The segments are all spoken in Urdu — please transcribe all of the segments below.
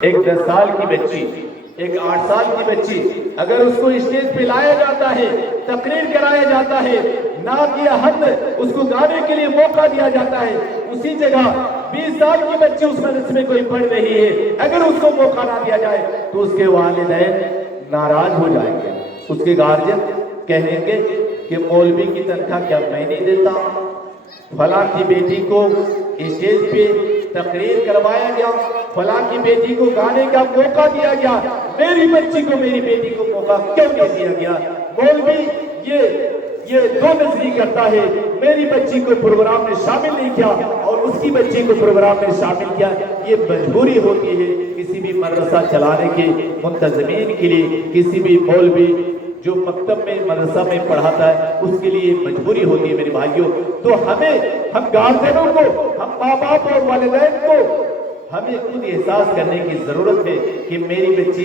ایک 10 سال کی بچی، ایک 8 سال کی بچی، اگر اس کو اسٹیج پہ لایا جاتا ہے، تقریر کرایا جاتا ہے، نعت یا حمد اس کو گانے کے لیے موقع دیا جاتا ہے، اسی جگہ 20 سال کی بچی اس مجلس میں کوئی پڑھ رہی ہے، اگر اس کو موقع نہ دیا جائے تو اس کے والدین ناراض ہو جائیں گے، اس کے گارجین کہیں گے کہ مولوی کی تنخواہ کیا میں نہیں دیتا، فلاں کی بیٹی کو اسٹیج پہ تقریر کروایا گیا، فلاں کی بیٹی کو گانے کا موقع دیا گیا، میری بچی کو میری بیٹی کو موقع کیوں نہیں دیا گیا؟ مولوی یہ دو نظری کرتا ہے، میری بچی کو پروگرام میں شامل نہیں کیا اور اس کی بچی کو پروگرام میں شامل کیا۔ یہ مجبوری ہوتی ہے کسی بھی مدرسہ چلانے کے منتظمین کے لیے، کسی بھی مولوی جو مکتب میں مدرسہ میں پڑھاتا ہے اس کے لیے مجبوری ہوتی ہے میرے بھائیوں۔ تو ہم گارجینوں کو، ہم ماں باپ اور والدین کو ہمیں خود احساس کرنے کی ضرورت ہے کہ میری بچی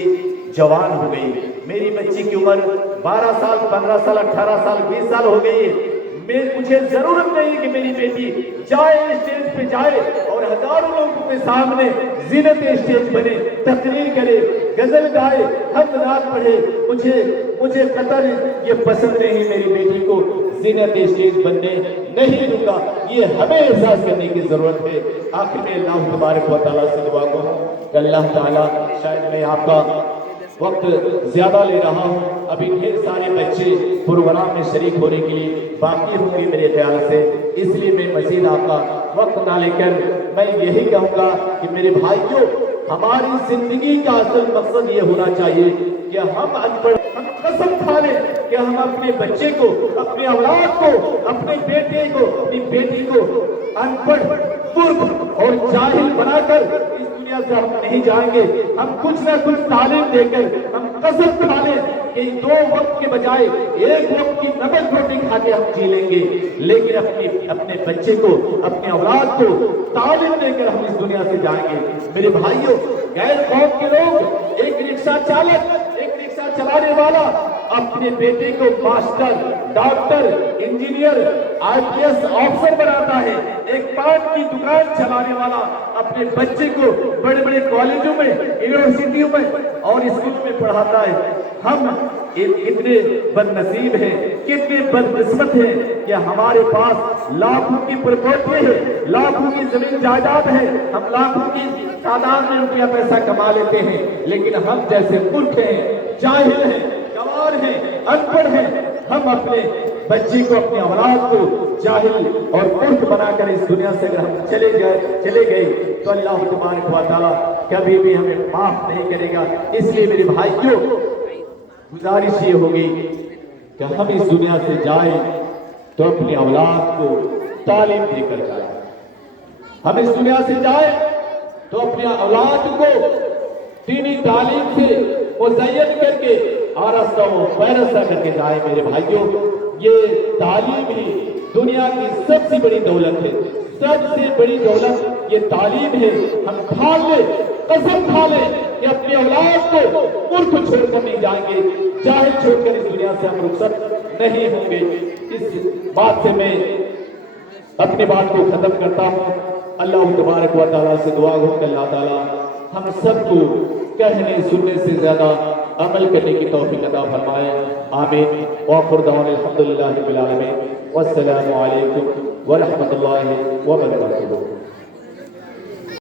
جوان ہو گئی، میری بچی کی عمر 12 سال 15 سال 18 سال 20 سال ہو گئی ہے، مجھے ضرورت نہیں کہ میری بیٹی جائے اسٹیج پہ جائے اور ہزاروں لوگوں کے سامنے زینت اسٹیج بنے، تقریر کرے، غزل گائے، حمد نعت پڑھے۔ مجھے قطر یہ پسند نہیں، میری بیٹی کو زینت اسٹیج بننے نہیں دوں گا۔ یہ ہمیں احساس کرنے کی ضرورت ہے۔ آخر میں اللہ تبارک و تعالیٰ سے دعا کروں کہ اللہ تعالیٰ، شاید میں آپ کا وقت زیادہ لے رہا ہوں، ابھی ڈھیر سارے بچے پروگرام میں شریک ہونے کے لیے باقی ہوں گے میرے خیال سے، اس لیے میں مزید آپ کا وقت نہ لے کر میں یہی کہوں گا کہ میرے بھائیوں، ہماری زندگی کا اصل مقصد یہ ہونا چاہیے کہ ہم ہم قسم کھا لیں کہ ہم اپنے بچے کو، اپنے اولاد کو، اپنے بیٹے کو، اپنی بیٹی کو ان پڑھ، ترک اور جاہل بنا کر اس دنیا سے ہم نہیں جائیں گے۔ ہم کچھ نہ کچھ تعلیم دے کر ہم قسم کھا لیں کہ 2 وقت کے بجائے 1 وقت کی نمک روٹی کھا کے ہم جی لیں گے، لیکن اپنے بچے کو، اپنے اولاد کو تعلیم دے کر ہم اس دنیا سے جائیں گے۔ میرے بھائیوں، غیر قوم کے لوگ، ایک رکشہ چالک، ایک رکشہ چلانے والا اپنے بیٹے کو master, doctor, engineer, IPS officer بناتا ہے، ایک پان کی دکان چلانے والا اپنے بچے کو بڑے بڑے کالجوں میں، یونیورسٹیوں میں اور اسکولوں میں پڑھاتا ہے۔ ہم کتنے بد نصیب ہیں، کتنے بد قسمت ہیں کہ ہمارے پاس لاکھوں کی پراپرٹی ہے، لاکھوں کی زمین جائیداد ہے، ہم لاکھوں کی تعداد میں روپیہ پیسہ کما لیتے ہیں، لیکن ہم جیسے ملک ہیں، جاہل ہیں، گوار ہیں، ان پڑھ ہیں، ہم اپنے بچے کو، اپنے اولاد کو جاہل اور ملک بنا کر اس دنیا سے اگر ہم چلے گئے تو اللہ تبارک و تعالیٰ کبھی بھی ہمیں معاف نہیں کرے گا۔ اس لیے میرے بھائیوں، گزارش یہ ہوگی کہ ہم اس دنیا سے جائیں تو اپنی اولاد کو تعلیم دے کر جائیں، ہم اس دنیا سے جائیں تو اپنے اولاد کو دینی تعلیم سے مزین کر کے آرستہ و پیرستہ کر کے جائیں۔ میرے بھائیوں، یہ تعلیم ہی دنیا کی سب سے بڑی دولت ہے، سب سے بڑی دولت یہ تعلیم ہے۔ ہم کھا لیں، قسم کھا لیں کہ اپنی اولاد کو ملک چھوڑ کر نہیں جائیں گے، جاہل چھوڑ کر اس دنیا سے ہم رخصت نہیں ہوں گے۔ اس بات سے میں اپنی بات کو ختم کرتا ہوں۔ اللہ تبارک و تعالیٰ سے دعا ہو کہ اللہ تعالیٰ ہم سب کو کہنے سننے سے زیادہ عمل کرنے کی توفیق عطا فرمائے، آمین۔ وآخر دعوانا الحمدللہ رب العالمین، والسلام علیکم ورحمۃ اللہ وبرکاتہ۔